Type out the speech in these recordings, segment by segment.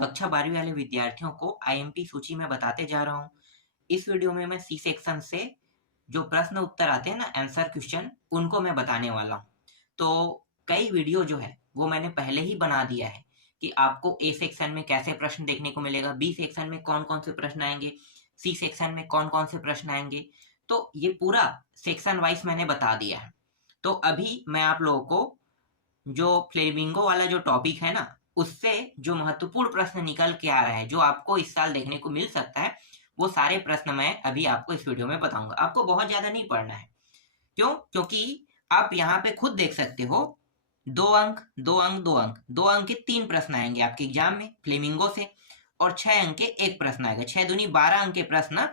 कक्षा 12वीं वाले विद्यार्थियों को आईएमपी सूची में बताते जा रहा हूँ। इस वीडियो में मैं सी सेक्शन से जो प्रश्न उत्तर आते हैं ना आंसर क्वेश्चन उनको मैं बताने वाला हूँ। तो कई वीडियो जो है वो मैंने पहले ही बना दिया है कि आपको ए सेक्शन में कैसे प्रश्न देखने को मिलेगा, बी सेक्शन में कौन-कौन से प्रश्न आएँगे, सी सेक्शन में कौन-कौन से प्रश्न आएँगे। तो ये पूरा सेक्शन वाइज़ मैंने बता दिया है। तो अभी मैं आप लोगों को जो फ्लेमिंगो वाला जो टॉपिक है ना, उससे जो महत्वपूर्ण प्रश्न निकल के आ रहा है, जो आपको इस साल देखने को मिल सकता है, वो सारे प्रश्न मैं अभी आपको इस वीडियो में बताऊँगा। आपको बहुत ज़्यादा नहीं पढ़ना है। क्यों? क्योंकि आप यहाँ पे खुद देख सकते हो 2 अंक, 2 अंक, 2 अंक, 2 अंक के 3 प्रश्न आएँगे आपके एग्ज़ाम में फ्लेमिंगो से और 6 अंक के 1 प्रश्न आएगा। 6 दूनी 12 अंक के प्रश्न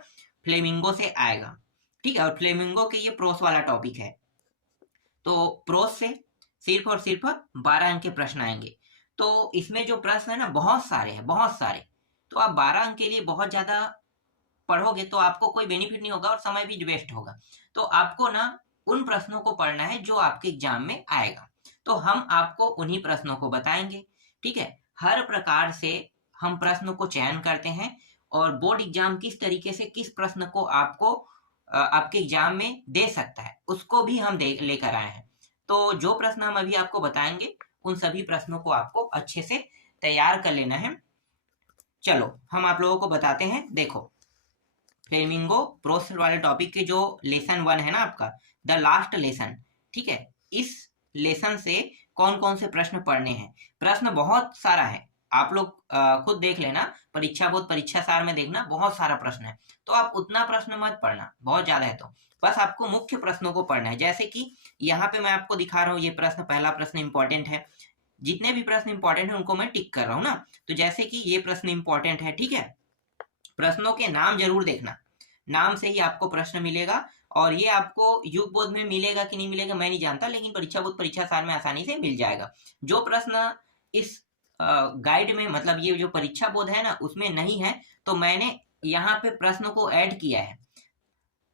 फ्लेमिंगो से आएगा। ठीक है? और फ्लेमिंगो के ये प्रोस वाला टॉपिक है। तो प्रोस से सिर्फ और सिर्फ 12 अंक के प्रश्न आएँगे। तो इसमें जो प्रश्न है ना बहुत सारे हैं, बहुत सारे। तो आप 12 अंक के लिए बहुत ज़्यादा पढ़ोगे तो आपको कोई बेनिफिट नहीं होगा और समय भी वेस्ट होगा। तो आपको ना उन प्रश्नों को पढ़ना है जो आपके एग्ज़ाम में आएगा। तो हम आपको उन्हीं प्रश्नों को बताएँगे, ठीक है? हर प्रकार से हम प्रश्नों को चयन करते हैं और बोर्ड एग्ज़ाम किस तरीके से किस प्रश्न को आपको आपके एग्ज़ाम में दे सकता है, उसको भी हम दे लेकर आए हैं। तो जो प्रश्न हम अभी आपको बताएँगे, उन सभी प्रश्नों को आपको अच्छे से तैयार कर लेना है। चलो, हम आप लोगों को बताते हैं, देखो फ्लेमिंगो प्रोस वाले टॉपिक के जो लेसन 1 है ना आपका, द लास्ट लेसन, ठीक है? इस लेसन से कौन-कौन से प्रश्न पढ़ने हैं? प्रश्न बहुत सारा है। आप लोग खुद देख लेना, परीक्षा बोध परीक्षा सार में देखना बहुत सारा प्रश्न है। तो आप उतना प्रश्न मत पढ़ना, बहुत ज़्यादा है तो। बस आपको मुख्य प्रश्नों को पढ़ना है। जैसे कि यहाँ पे मैं आपको दिखा रहा हूँ ये प्रश्न, पहला प्रश्न इम्पोर्टेंट है। जितने भी प्रश्न इम्पोर्टेंट हैं उनको मैं टिक कर रहा हूँ ना। तो जैसे कि ये प्रश्न इम्पोर्टेंट है, ठीक है? प्रश्नों के नाम ज़रूर देखना। नाम से ही आपको प्रश्न मिलेगा और ये आपको युग बोध में मिलेगा कि नहीं मिलेगा मैं नहीं जानता, लेकिन परीक्षा बोध परीक्षा सार में आसानी से मिल जाएगा। जो प्रश्न इस गाइड में मतलब ये जो परीक्षा बोध है ना उसमें नहीं है, तो मैंने यहाँ पे प्रश्नों को ऐड किया है।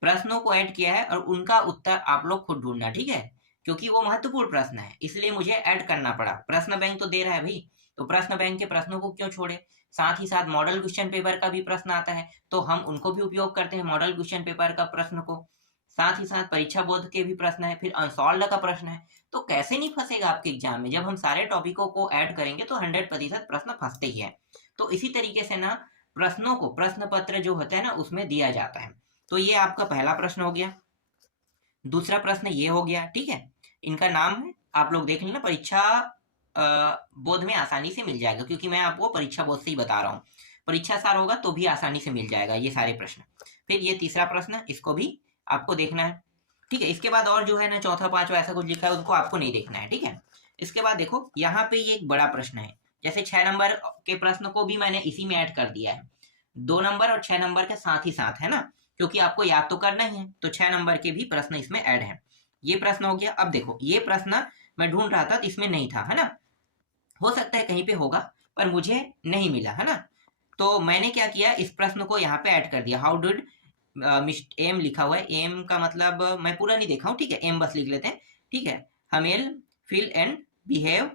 प्रश्नों को ऐड किया है और उनका उत्तर आप लोग खुद ढूँढना, ठीक है? क्योंकि वो महत्वपूर्ण प्रश्न है, इसलिए मुझे ऐड करना पड़ा। प्रश्न बैंक तो दे रहा है भई, तो प्रश्न बैंक के प्रश्नों को क्यों छोड़े? साथ ही साथ मॉडल क्वेश्चन पेपर का भी प्रश्न आता है, तो हम उनको भी उपयोग करते हैं मॉडल क्वेश्चन पेपर का प्रश्न को। साथ ही साथ परीक्षा बोध के भी प्रश्न है, फिर अनसॉल्व्ड का प्रश्न है। तो कैसे नहीं फँसेगा आपके एग्ज़ाम में? जब हम सारे टॉपिकों को ऐड करेंगे तो 100% प्रश्न फँसते ही हैं। तो इसी तरीके से ना प्रश्नों को प्रश्न पत्र जो होता है ना उसमें दिया जाता है। तो ये आपका पहला प्रश्न हो गया। दूसरा प्रश्न ये हो गया, ठीक है? इनका नाम है, आप लोग देख लेना, परीक्षा बोध में आसानी से मिल जाएगा क्योंकि मैं आपको परीक्षा बोध से ही बता रहा हूँ। परीक्षा सार होगा तो भी आसानी से मिल जाएगा ये सारे प्रश्न। फिर ये तीसरा प्रश्न, इसको भी आपको देखना है, ठीक है? इसके बाद और जो है ना चौथा, पाँचवा ऐसा कुछ लिखा है उनको आपको नहीं देखना है, ठीक है? इसके बाद देखो यहाँ पे ये एक बड़ा प्रश्न है। जैसे 6 नंबर के प्रश्न को भी मैंने इसी में ऐड कर दिया है। 2 नंबर और 6 नंबर के साथ ही साथ, है ना? क्योंकि आपको याद तो करना ही है, तो 6 नंबर के भी प्रश्न इसमें ऐड हैं। ये प्रश्न हो गया। अब देखो ये प्रश्न मैं ढूँढ रहा था तो इसमें नहीं था, है ना? हो सकता है कहीं पे होगा, पर मुझे नहीं मिला, है ना? तो मैंने क्या किया, इस प्रश्न को यहाँ पे ऐड कर दिया। हाउ डिड मिस्ट एम लिखा हुआ है, एम का मतलब मैं पूरा नहीं देखा हूँ, ठीक है? एम बस लिख लेते हैं, ठीक है? Hamel feel and behave,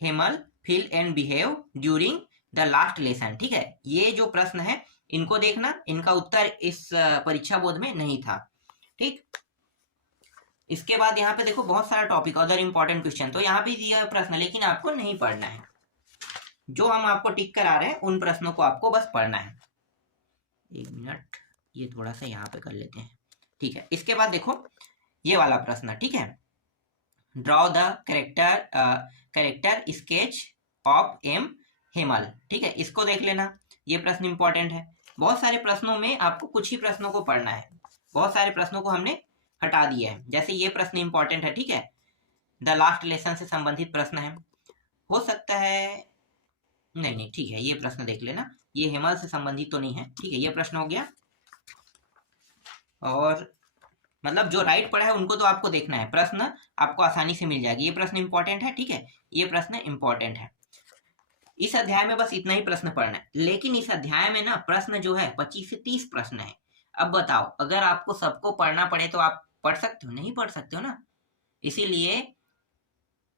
Hamel feel and behave during the last lesson, ठीक है? ये जो प्रश्न है इनको देखना, इनका उत्तर इस परीक्षा बोध में नहीं था, ठीक? इसके बाद यहाँ पे देखो बहुत सारा टॉपिक, अदर इंपॉर्टेंट क्वेश्चन, तो यहाँ पे दिया प्रश्न लेकिन आपको नहीं पढ़ना है। जो हम आपको टिक करा रहे हैं उन प्रश्नों को आपको बस पढ़ना है। 1 मिनट, ये थोड़ा सा यहाँ पे कर लेते हैं, ठीक है? इसके बाद देखो ये वाला प्रश्न, ठीक है? Draw the character sketch of M Hamel, ठीक है? इसको देख लेना, ये प्रश्न इंपॉर्टेंट है। बहुत सारे प्रश्नों में आपको कुछ ही प्रश्नों को पढ़ना है, बहुत सारे प्रश्नों को हमने हटा दिया है। जैसे ये प्रश्न इंपॉर्टेंट है, ठीक है? द लास्ट लेसन से संबंधित प्रश्न है। हो सकता है नहीं नहीं, ठीक है, ये प्रश्न देख लेना, ये हेमल से संबंधित तो नहीं है, ठीक है? ये प्रश्न हो गया। और मतलब जो राइट पढ़ा है उनको तो आपको देखना है, प्रश्न आपको आसानी से मिल जाएगी। ये प्रश्न इंपॉर्टेंट है, ठीक है? ये प्रश्न इंपॉर्टेंट है। इस अध्याय में बस इतना ही प्रश्न पढ़ना है, लेकिन इस अध्याय में ना प्रश्न जो है 25 से 30 प्रश्न है। अब बताओ, अगर आपको सबको पढ़ना पड़े तो आप पढ़ सकते हो? नहीं पढ़ सकते हो ना। इसीलिए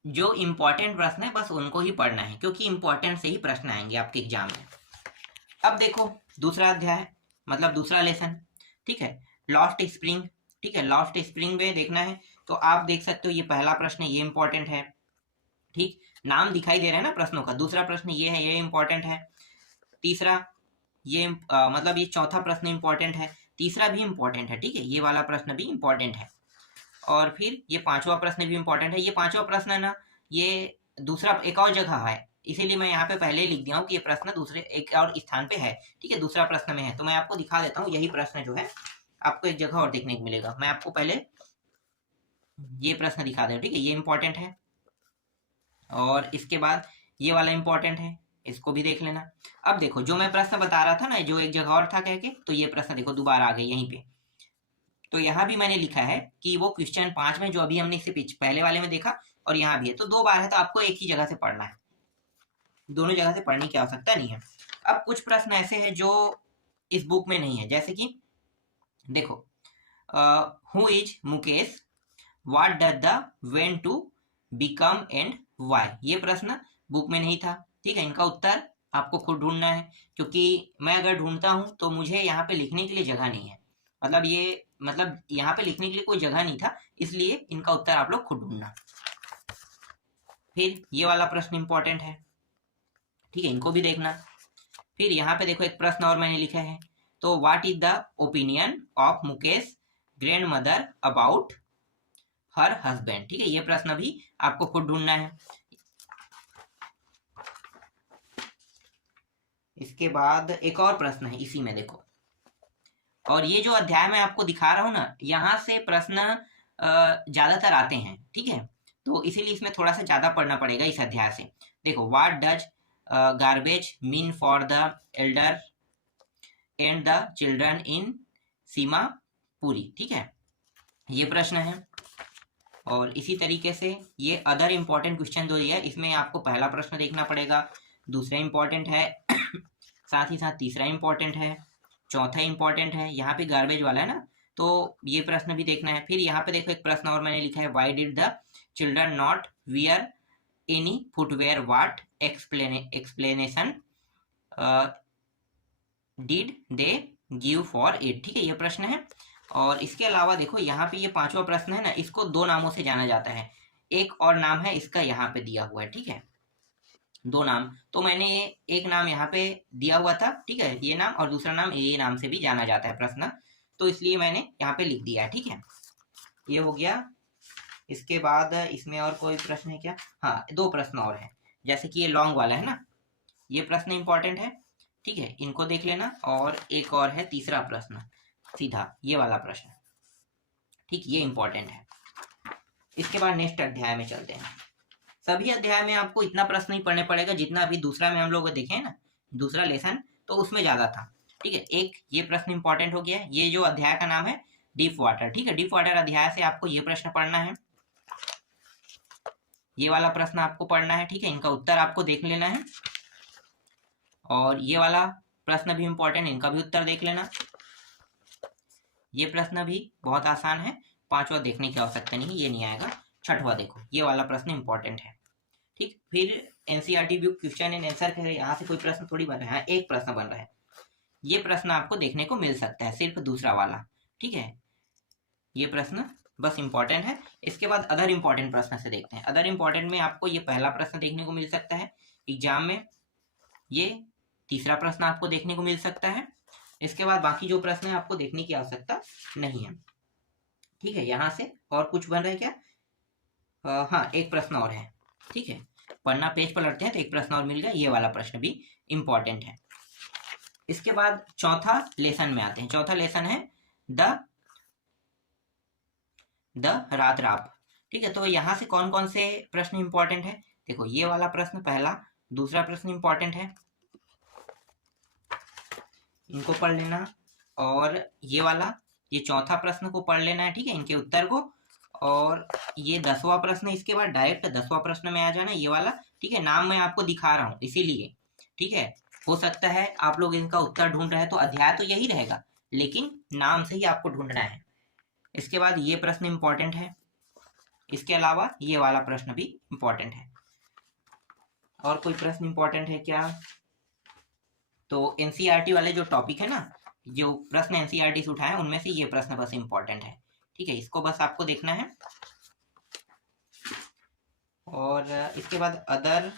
जो इम्पोर्टेंट प्रश्न है बस उनको ही पढ़ना है, क्योंकि इम्पोर्टेंट से ही प्रश्न आएंगे आपके एग्जाम में। अब देखो दूसरा अध्याय, मतलब दूसरा लेसन, ठीक है, लॉस्ट स्प्रिंग। ठीक है, लॉस्ट स्प्रिंग में देखना है तो आप देख सकते हो ये पहला प्रश्न है, ये इंपॉर्टेंट है। ठीक, नाम दिखाई दे रहा है ना प्रश्नों का। दूसरा प्रश्न ये है, ये इंपॉर्टेंट है। तीसरा ये मतलब ये चौथा प्रश्न इंपॉर्टेंट है, तीसरा भी इंपॉर्टेंट है। ठीक है, ये वाला प्रश्न भी इंपॉर्टेंट है। और फिर ये पांचवा प्रश्न भी इंपॉर्टेंट है। ये पांचवा प्रश्न है ना, ये दूसरा एक और जगह है, इसीलिए मैं यहाँ पे पहले ही लिख दिया हूँ कि ये प्रश्न दूसरे एक और स्थान पे है। ठीक है, दूसरा प्रश्न में है, तो मैं आपको दिखा देता हूँ। यही प्रश्न जो है आपको एक जगह और देखने को मिलेगा। मैं आपको पहले ये प्रश्न दिखा दे। ठीक है, ये इंपॉर्टेंट है, और इसके बाद ये वाला इंपॉर्टेंट है, इसको भी देख लेना। अब देखो जो मैं प्रश्न बता रहा था ना, जो एक जगह और था कह के, तो ये प्रश्न देखो दोबारा आ गए यहीं पे। तो यहाँ भी मैंने लिखा है कि वो क्वेश्चन 5 में जो अभी हमने इससे पहले वाले में देखा, और यहाँ भी है, तो 2 बार है, तो आपको एक ही जगह से पढ़ना है, दोनों जगह से पढ़ने की आवश्यकता नहीं है। अब कुछ प्रश्न ऐसे हैं जो इस बुक में नहीं है, जैसे कि देखो, who is Mukesh, what does the when to become and why. ये प्रश्न बुक में नहीं था। ठीक है, इनका उत्तर आपको खुद ढूंढना है, क्योंकि मैं अगर ढूंढता हूं तो मुझे यहाँ पे लिखने के लिए जगह नहीं है, मतलब यहाँ पे लिखने के लिए कोई जगह नहीं था, इसलिए इनका उत्तर आप लोग खुद ढूंढना। फिर ये वाला प्रश्न इंपॉर्टेंट है, ठीक है, इनको भी देखना। फिर यहाँ पे देखो एक प्रश्न और मैंने लिखा है, तो what is the opinion of Mukesh grand mother about her husband. ठीक है, ये प्रश्न भी आपको खुद ढूंढना है। इसके बाद एक और प्रश्न है इसी में, देखो, और ये जो अध्याय मैं आपको दिखा रहा हूं ना, यहाँ से प्रश्न ज्यादातर आते हैं। ठीक है, तो इसीलिए इसमें थोड़ा सा ज्यादा पढ़ना पड़ेगा इस अध्याय से। देखो, what does garbage mean for the elder and the children in Seema Puri. ठीक है, ये प्रश्न है। और इसी तरीके से ये अदर इंपॉर्टेंट क्वेश्चन जो है, इसमें आपको पहला प्रश्न देखना पड़ेगा, दूसरा इंपॉर्टेंट है, साथ ही साथ तीसरा इंपॉर्टेंट है, चौथा इंपॉर्टेंट है। यहाँ पे गार्बेज वाला है ना, तो ये प्रश्न भी देखना है। फिर यहाँ पे देखो एक प्रश्न और मैंने लिखा है, why did the children not wear any footwear, what explanation did they give for it. ठीक है, ये प्रश्न है। और इसके अलावा देखो यहाँ पे ये पांचवा प्रश्न है ना, इसको 2 नामों से जाना जाता है। एक और नाम है इसका यहाँ पे दिया हुआ है। ठीक है, 2 नाम, तो मैंने एक नाम यहाँ पे दिया हुआ था, ठीक है, ये नाम, और दूसरा नाम ये नाम से भी जाना जाता है प्रश्न, तो इसलिए मैंने यहाँ पे लिख दिया है। ठीक है, ये हो गया। इसके बाद इसमें और कोई प्रश्न है क्या? हाँ, 2 प्रश्न और है, जैसे कि ये लॉन्ग वाला है ना, ये प्रश्न इंपॉर्टेंट है। ठीक है, इनको देख लेना। और एक और है तीसरा प्रश्न, सीधा ये वाला प्रश्न। ठीक, ये इंपॉर्टेंट है। इसके बाद नेक्स्ट अध्याय में चलते हैं। सभी अध्याय में आपको इतना प्रश्न नहीं पढ़ने पड़ेगा जितना अभी दूसरा में हम लोग देखे ना, दूसरा लेसन, तो उसमें ज्यादा था। ठीक है, एक ये प्रश्न इंपॉर्टेंट हो गया। ये जो अध्याय का नाम है डीप वाटर। ठीक है, डीप वाटर अध्याय से आपको ये प्रश्न पढ़ना है, ये वाला प्रश्न आपको पढ़ना है। ठीक है, इनका उत्तर आपको देख लेना है। और ये वाला प्रश्न भी इंपॉर्टेंट, इनका भी उत्तर देख लेना। ये प्रश्न भी बहुत आसान है, 5वां देखने की आवश्यकता नहीं, ये नहीं आएगा। 6वां देखो, ये वाला प्रश्न इंपॉर्टेंट है। ठीक, फिर NCERT book question and answer है, यहाँ से कोई प्रश्न थोड़ी बन रहा है, एक प्रश्न बन रहा है। ये प्रश्न आपको देखने को मिल सकता है, सिर्फ दूसरा वाला। ठीक है, ये प्रश्न बस इंपॉर्टेंट है। इसके बाद अदर इंपॉर्टेंट प्रश्न से देखते हैं। अदर इंपॉर्टेंट में आपको ये पहला प्रश्न देखने को मिल सकता है एग्जाम में, ये तीसरा प्रश्न आपको देखने को मिल सकता है। इसके बाद बाकी जो प्रश्न है आपको देखने की आवश्यकता नहीं है। ठीक है, यहाँ से और कुछ बन रहा है क्या? हाँ, एक प्रश्न और है। ठीक है, पन्ना पेज पलटते हैं तो एक प्रश्न और मिल गया, ये वाला प्रश्न भी इंपॉर्टेंट है। इसके बाद चौथा लेसन में आते हैं। चौथा लेसन है द रात राप। ठीक है, तो यहाँ से कौन कौन से प्रश्न इंपॉर्टेंट है? देखो, ये वाला प्रश्न पहला, दूसरा प्रश्न इंपॉर्टेंट है, इनको पढ़ लेना। और ये वाला, ये चौथा प्रश्न को पढ़ लेना है। ठीक है, इनके उत्तर को। और ये 10वां प्रश्न, इसके बाद डायरेक्ट 10वां प्रश्न में आ जाना, ये वाला। ठीक है, नाम मैं आपको दिखा रहा हूँ इसीलिए। ठीक है, हो सकता है आप लोग इनका उत्तर ढूंढ रहे हैं तो अध्याय तो यही रहेगा, लेकिन नाम से ही आपको ढूंढना है। इसके बाद ये प्रश्न इंपॉर्टेंट है, इसके अलावा ये वाला प्रश्न भी इंपॉर्टेंट है। और कोई प्रश्न इंपॉर्टेंट है क्या? तो एनसीईआरटी वाले जो टॉपिक है ना, जो प्रश्न एनसीईआरटी से उठाए उनमें से ये प्रश्न बस इंपॉर्टेंट है, ठीक है, इसको बस आपको देखना है। और इसके बाद अदर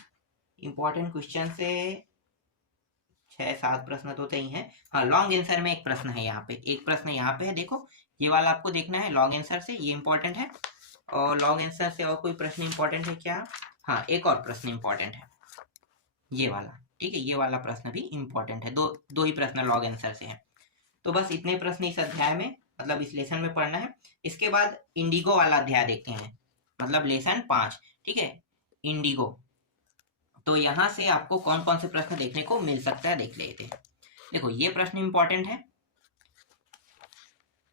इंपॉर्टेंट क्वेश्चन से 6-7 प्रश्न तो ही हैं। हाँ, लॉन्ग आंसर में एक प्रश्न है यहाँ पे, एक प्रश्न यहाँ पे है, देखो ये वाला आपको देखना है लॉन्ग आंसर से, ये इंपॉर्टेंट है। और लॉन्ग आंसर से और कोई प्रश्न इंपॉर्टेंट है क्या? हाँ, एक और प्रश्न इंपॉर्टेंट है, ये वाला, ठीक है, ये वाला प्रश्न भी इंपॉर्टेंट है। दो ही प्रश्न लॉन्ग आंसर से है। तो बस इतने प्रश्न इस अध्याय में, मतलब इस लेसन में पढ़ना है। इसके बाद इंडिगो वाला अध्याय देखते हैं, मतलब लेसन 5, ठीक है, इंडिगो। तो यहाँ से आपको कौन कौन से प्रश्न देखने को मिल सकता है देख लेते हैं। देखो ये प्रश्न इंपॉर्टेंट है,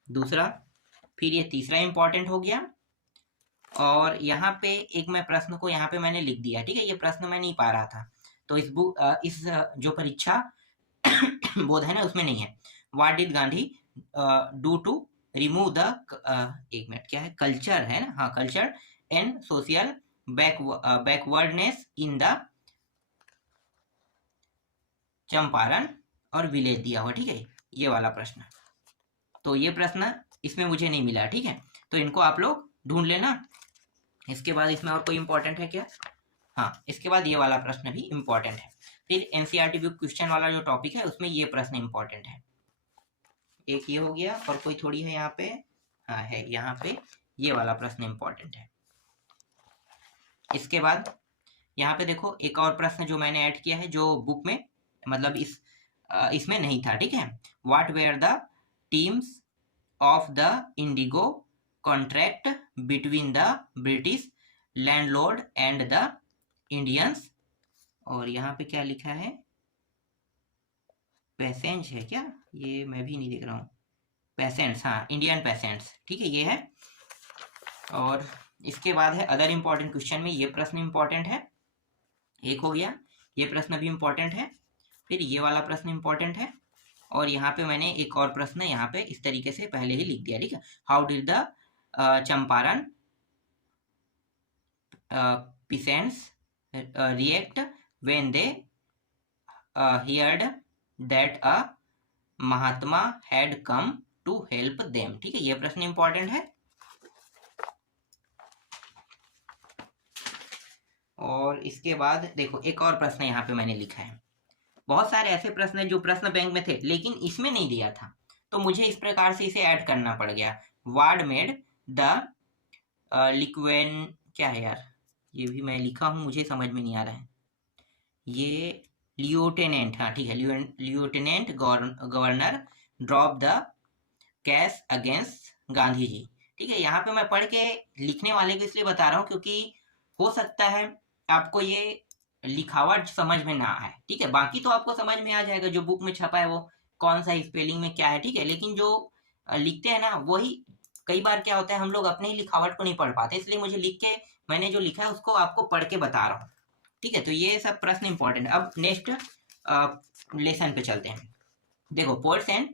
दूसरा, फिर ये तीसरा इंपॉर्टेंट हो गया। और यहाँ पे एक मैं प्रश्न को यहाँ पे मैंने लिख दिया, ठीक है, ये प्रश्न मैं नहीं पा रहा था, तो इस जो परीक्षा बोध है ना उसमें नहीं है। What did Gandhi do to remove the, एक मिनट, क्या है, कल्चर है ना, हाँ, culture and social backwardness in the Champaran और विलेज दिया हुआ, ठीक है, ये वाला प्रश्न। तो ये प्रश्न इसमें मुझे नहीं मिला, ठीक है, तो इनको आप लोग ढूंढ लेना। इसके बाद इसमें और कोई इंपॉर्टेंट है क्या? हाँ, इसके बाद ये वाला प्रश्न भी इंपॉर्टेंट है। फिर एनसीईआरटी बुक क्वेश्चन वाला जो टॉपिक है उसमें ये प्रश्न इंपॉर्टेंट है। एक ये हो गया, और कोई थोड़ी है यहाँ पे, हाँ है, यहाँ पे ये वाला प्रश्न इंपॉर्टेंट है। इसके बाद यहाँ पे देखो एक और प्रश्न जो मैंने ऐड किया है, जो बुक में, मतलब इसमें नहीं था, ठीक है। What were the terms of the indigo contract between the British landlord and the Indians. और यहाँ पे क्या लिखा है, पैसेंज है क्या? ये मैं भी नहीं देख रहा हूँ, पेसेंट्स, हाँ, इंडियन पेसेंट्स, ठीक है, ये है। और इसके बाद है अदर इंपॉर्टेंट क्वेश्चन में ये प्रश्न इंपॉर्टेंट है, एक हो गया, ये प्रश्न भी इंपॉर्टेंट है। फिर ये वाला प्रश्न इंपॉर्टेंट है। और यहाँ पे मैंने एक और प्रश्न यहाँ पे इस तरीके से पहले ही लिख दिया, ठीक है। How did the Champaran peasants react when they heard that a Mahatma had come to help them, ठीक है, ये प्रश्न इंपॉर्टेंट है। और इसके बाद देखो एक और प्रश्न यहाँ पे मैंने लिखा है, बहुत सारे ऐसे प्रश्न हैं जो प्रश्न बैंक में थे लेकिन इसमें नहीं दिया था, तो मुझे इस प्रकार से इसे ऐड करना पड़ गया। वार्ड मेड द लिक्वेन, क्या है यार, ये भी मैं लिखा हूँ, मुझे समझ में नहीं आ रहा है, ये लियोटेनेंट, हाँ ठीक है, lieutenant governor drop the case against Gandhi ji, ठीक है। यहाँ पे मैं पढ़ के लिखने वाले को इसलिए बता रहा हूँ क्योंकि हो सकता है आपको ये लिखावट समझ में ना आए, ठीक है, बाकी तो आपको समझ में आ जाएगा, जो बुक में छपा है वो कौन सा स्पेलिंग में क्या है, ठीक है, लेकिन जो लिखते हैं ना वही, कई बार क्या होता है हम लोग अपने ही लिखावट को नहीं पढ़ पाते, इसलिए मुझे लिख के, मैंने जो लिखा है उसको आपको पढ़ के बता रहा हूँ, ठीक है। तो ये सब प्रश्न इंपॉर्टेंट है। अब नेक्स्ट लेसन पे चलते हैं। देखो पोर्ट्स एंड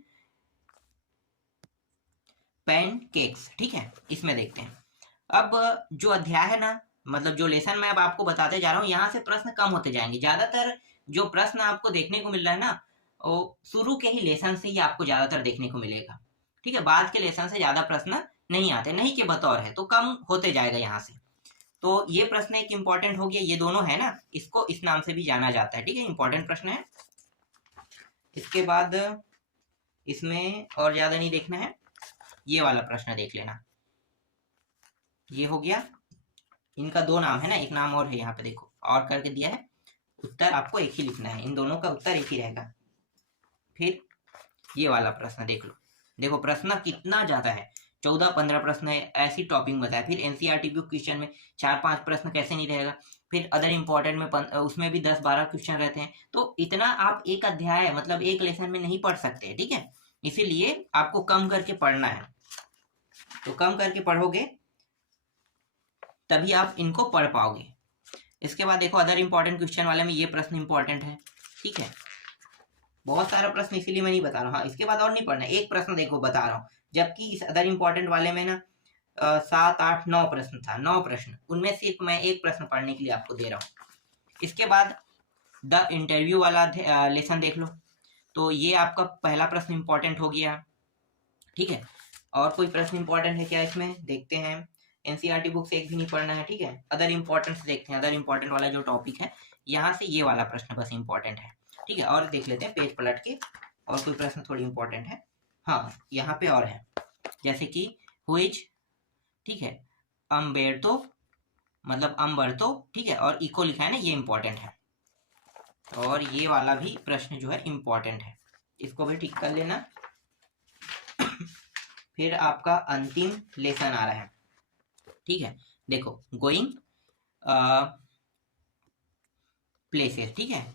पैनकेक्स, ठीक है, इसमें देखते हैं। अब जो अध्याय है ना, मतलब जो लेसन मैं अब आपको बताते जा रहा हूँ, यहाँ से प्रश्न कम होते जाएंगे, ज्यादातर जो प्रश्न आपको देखने को मिल रहा है ना, वो शुरू के ही लेसन से ही आपको ज्यादातर देखने को मिलेगा, ठीक है, बाद के लेसन से ज्यादा प्रश्न नहीं आते, नहीं के बतौर है, तो कम होते जाएगा यहाँ से। तो ये प्रश्न एक इंपॉर्टेंट हो गया, ये दोनों है ना, इसको इस नाम से भी जाना जाता है, ठीक है, इंपॉर्टेंट प्रश्न है। इसके बाद इसमें और ज्यादा नहीं देखना है, ये वाला प्रश्न देख लेना, ये हो गया। इनका दो नाम है ना, एक नाम और है यहाँ पे, देखो और करके दिया है, उत्तर आपको एक ही लिखना है, इन दोनों का उत्तर एक ही रहेगा। फिर ये वाला प्रश्न देख लो, देखो प्रश्न कितना ज्यादा है, 14-15 प्रश्न है, ऐसी टॉपिक बताया। फिर एनसीईआरटी बुक क्वेश्चन में 4-5 प्रश्न कैसे नहीं रहेगा, फिर अदर इंपॉर्टेंट में उसमें भी 10-12 क्वेश्चन रहते हैं, तो इतना आप एक अध्याय मतलब एक लेसन में नहीं पढ़ सकते, ठीक है, इसीलिए आपको कम करके पढ़ना है। तो कम करके पढ़ोगे तभी आप इनको पढ़ पाओगे। इसके बाद देखो अदर इंपॉर्टेंट क्वेश्चन वाले में ये प्रश्न इंपॉर्टेंट है, ठीक है, बहुत सारा प्रश्न इसीलिए मैं नहीं बता रहा हूँ। हाँ, इसके बाद और नहीं पढ़ना, एक प्रश्न देखो बता रहा हूँ, जबकि इस अदर इंपॉर्टेंट वाले में ना 7, 8, 9 प्रश्न था, 9 प्रश्न, उनमें सिर्फ मैं एक प्रश्न पढ़ने के लिए आपको दे रहा हूँ। इसके बाद द इंटरव्यू वाला लेसन देख लो। तो ये आपका पहला प्रश्न इंपॉर्टेंट हो गया, ठीक है। और कोई प्रश्न इंपॉर्टेंट है क्या इसमें, देखते हैं। एनसीईआरटी बुक से एक भी नहीं पढ़ना है, ठीक है। अदर इंपॉर्टेंट देखते हैं, अदर इंपॉर्टेंट वाला जो टॉपिक है, यहाँ से ये वाला प्रश्न बस इंपॉर्टेंट है, ठीक है। और देख लेते हैं पेज पलट के, और कोई प्रश्न थोड़ी इंपॉर्टेंट है। हाँ, यहाँ पे और है, जैसे कि हुइच, ठीक है, अम्बेर्तो, मतलब अम्बर्तो, ठीक है, और इको लिखा है ना, ये इंपॉर्टेंट है। और ये वाला भी प्रश्न जो है इंपॉर्टेंट है, इसको भी ठीक कर लेना। फिर आपका अंतिम लेसन आ रहा है, ठीक है। देखो, गोइंग प्लेसेस, ठीक है,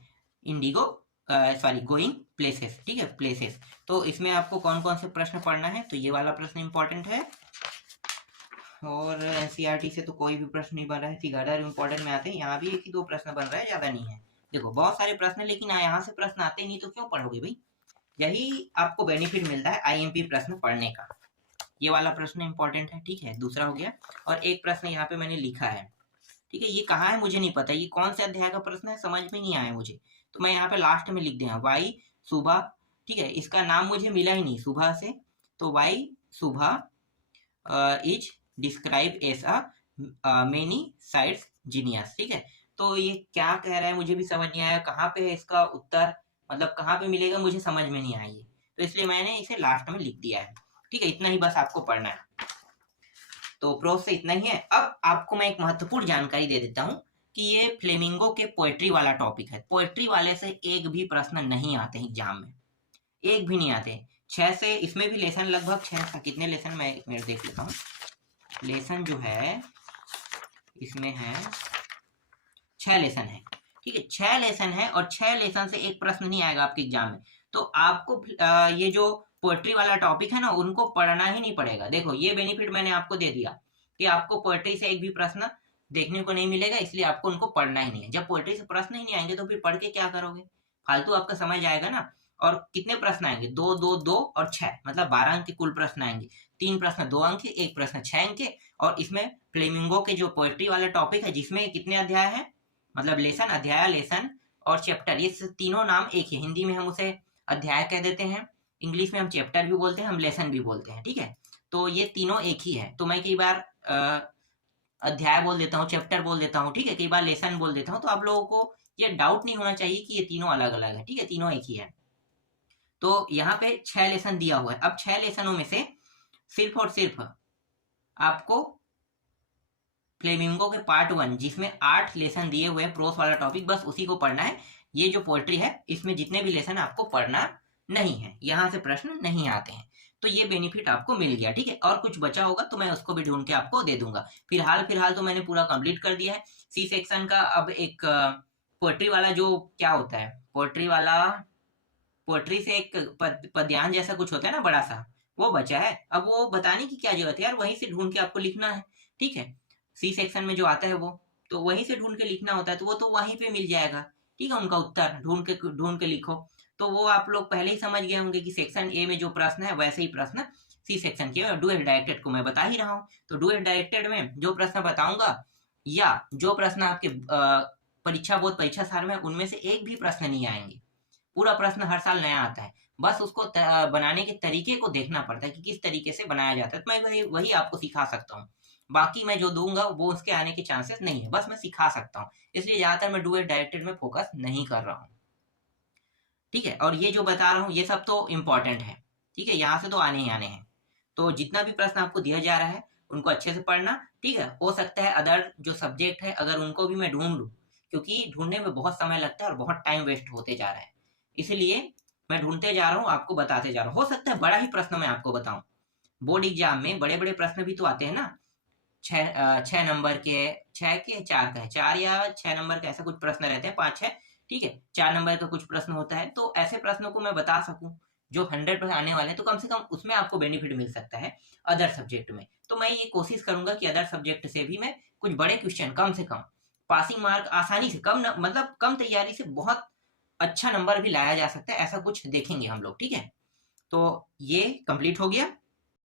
इंडिगो, सॉरी, गोइंग प्लेसेस, ठीक है, प्लेसेस। तो इसमें आपको कौन कौन से प्रश्न पढ़ना है, तो ये वाला प्रश्न इंपॉर्टेंट है। और एनसीईआरटी से तो कोई भी प्रश्न नहीं बन रहा है, ठीक है। अदर इंपॉर्टेंट में आते हैं, यहाँ भी 1 ही 2 प्रश्न बन रहा है, ज्यादा नहीं है। देखो, बहुत सारे प्रश्न, लेकिन यहाँ से प्रश्न आते ही नहीं, तो क्यों पढ़ोगे भाई। यही आपको बेनिफिट मिलता है आईएमपी प्रश्न पढ़ने का। ये वाला प्रश्न इंपॉर्टेंट है, ठीक है, दूसरा हो गया। और एक प्रश्न यहाँ पे मैंने लिखा है, ठीक है, ये कहाँ है मुझे नहीं पता, ये कौन से अध्याय का प्रश्न है, समझ में नहीं आया मुझे, तो मैं यहाँ पे लास्ट में लिख दिया वाई सुबह, ठीक है। इसका नाम मुझे मिला ही नहीं सुबह से, तो why Subhash is describe as a many sides genius, ठीक है। तो ये क्या कह रहा है मुझे भी समझ नहीं आया, कहाँ पे है इसका उत्तर, मतलब कहाँ पे मिलेगा मुझे समझ में नहीं आई, तो इसलिए मैंने इसे लास्ट में लिख दिया है, ठीक है। इतना ही बस आपको पढ़ना है, तो प्रोज से इतना ही है। अब आपको मैं एक महत्वपूर्ण जानकारी दे देता हूँ कि ये फ्लेमिंगो के पोएट्री वाला टॉपिक है। पोएट्री वाले से एक भी प्रश्न नहीं आते एग्जाम में, एक भी नहीं आते। 6 से, इसमें भी लेसन लगभग 6, कितने लेसन मैं एक मिनट देख लेता हूँ। लेसन जो है इसमें है 6 लेसन है, ठीक है, 6 लेसन है, और 6 लेसन से एक प्रश्न नहीं आएगा आपके एग्जाम में। तो आपको ये जो पोएट्री वाला टॉपिक है ना, उनको पढ़ना ही नहीं पड़ेगा। देखो, ये बेनिफिट मैंने आपको दे दिया कि आपको पोएट्री से एक भी प्रश्न देखने को नहीं मिलेगा, इसलिए आपको उनको पढ़ना ही नहीं है। जब पोएट्री से प्रश्न ही नहीं आएंगे तो फिर पढ़ के क्या करोगे, फालतू आपका समय जाएगा ना। और कितने प्रश्न आएंगे, 2, 2, 2 और 6, मतलब 12 अंक के कुल प्रश्न आएंगे। 3 प्रश्न 2 अंक के, 1 प्रश्न 6 अंक के। और इसमें फ्लेमिंगो के जो पोएट्री वाला टॉपिक है, जिसमें कितने अध्याय है, मतलब लेसन, अध्याय, लेसन और चैप्टर, ये तीनों नाम एक ही। हिंदी में हम उसे अध्याय कह देते हैं, इंग्लिश में हम चैप्टर भी बोलते हैं, हम लेसन भी बोलते हैं, ठीक है। तो ये तीनों एक ही है, तो मैं कई बार अध्याय बोल देता हूँ, चैप्टर बोल देता हूँ, ठीक है, कई बार लेसन बोल देता हूँ। तो आप लोगों को ये डाउट नहीं होना चाहिए कि ये तीनों अलग अलग है, ठीक है, तीनों एक ही है। तो यहाँ पे 6 लेसन दिया हुआ है। अब 6 लेसनों में से सिर्फ और सिर्फ आपको फ्लेमिंगो के पार्ट 1, जिसमें 8 लेसन दिए हुए हैं, प्रोस वाला टॉपिक, बस उसी को पढ़ना है। ये जो पोएट्री है, इसमें जितने भी लेसन आपको पढ़ना नहीं है, यहाँ से प्रश्न नहीं आते हैं। तो ये बेनिफिट आपको मिल गया, ठीक है। और कुछ बचा होगा तो मैं उसको भी ढूंढ के आपको दे दूंगा। फिलहाल तो मैंने पूरा कंप्लीट कर दिया है सी सेक्शन का। अब एक पोएट्री वाला जो क्या होता है, पोएट्री से एक पद्यांश जैसा कुछ होता है ना, बड़ा सा, वो बचा है। अब वो बताने की क्या जरूरत है यार, वहीं से ढूंढ के आपको लिखना है, ठीक है। सी सेक्शन में जो आता है वो तो वहीं से ढूंढ के लिखना होता है, तो वो तो वहीं पे मिल जाएगा, ठीक है। उनका उत्तर ढूंढ के लिखो। तो वो आप लोग पहले ही समझ गए होंगे कि सेक्शन ए में जो प्रश्न है, वैसे ही प्रश्न सी सेक्शन के डुअल डायरेक्टेड को मैं बता ही रहा हूँ। तो डुअल डायरेक्टेड में जो प्रश्न बताऊंगा, या जो प्रश्न आपके परीक्षा बोर्ड परीक्षा सार में, उनमें से एक भी प्रश्न नहीं आएंगे। पूरा प्रश्न हर साल नया आता है, बस उसको बनाने के तरीके को देखना पड़ता है कि किस तरीके से बनाया जाता है। तो मैं वही आपको सिखा सकता हूँ, बाकी मैं जो दूंगा वो उसके आने के चांसेस नहीं है, बस मैं सिखा सकता हूँ। इसलिए ज्यादातर मैं डुअल डायरेक्टेड में फोकस नहीं कर रहा हूँ, ठीक है। और ये जो बता रहा हूँ ये सब तो इम्पोर्टेंट है, ठीक है, यहाँ से तो आने ही आने हैं। तो जितना भी प्रश्न आपको दिया जा रहा है उनको अच्छे से पढ़ना, ठीक है। हो सकता है अदर जो सब्जेक्ट है, अगर उनको भी मैं ढूंढ लूँ, क्योंकि ढूंढने में बहुत समय लगता है और बहुत टाइम वेस्ट होते जा रहा है, इसलिए मैं ढूंढते जा रहा हूँ, आपको बताते जा रहा हूँ। हो सकता है बड़ा ही प्रश्न मैं आपको बताऊं, बोर्ड एग्जाम में बड़े बड़े प्रश्न भी तो आते हैं ना, 6 नंबर के, 6 के 4 का है, 4 या 6 नंबर का, ऐसा कुछ प्रश्न रहते हैं, 5-6, ठीक है, 4 नंबर का कुछ प्रश्न होता है। तो ऐसे प्रश्नों को मैं बता सकूं जो 100% आने वाले हैं, तो कम से कम उसमें आपको बेनिफिट मिल सकता है अदर सब्जेक्ट में। तो मैं ये कोशिश करूंगा कि अदर सब्जेक्ट से भी मैं कुछ बड़े क्वेश्चन, कम से कम पासिंग मार्क आसानी से, मतलब कम तैयारी से बहुत अच्छा नंबर भी लाया जा सकता है, ऐसा कुछ देखेंगे हम लोग, ठीक है। तो ये कंप्लीट हो गया।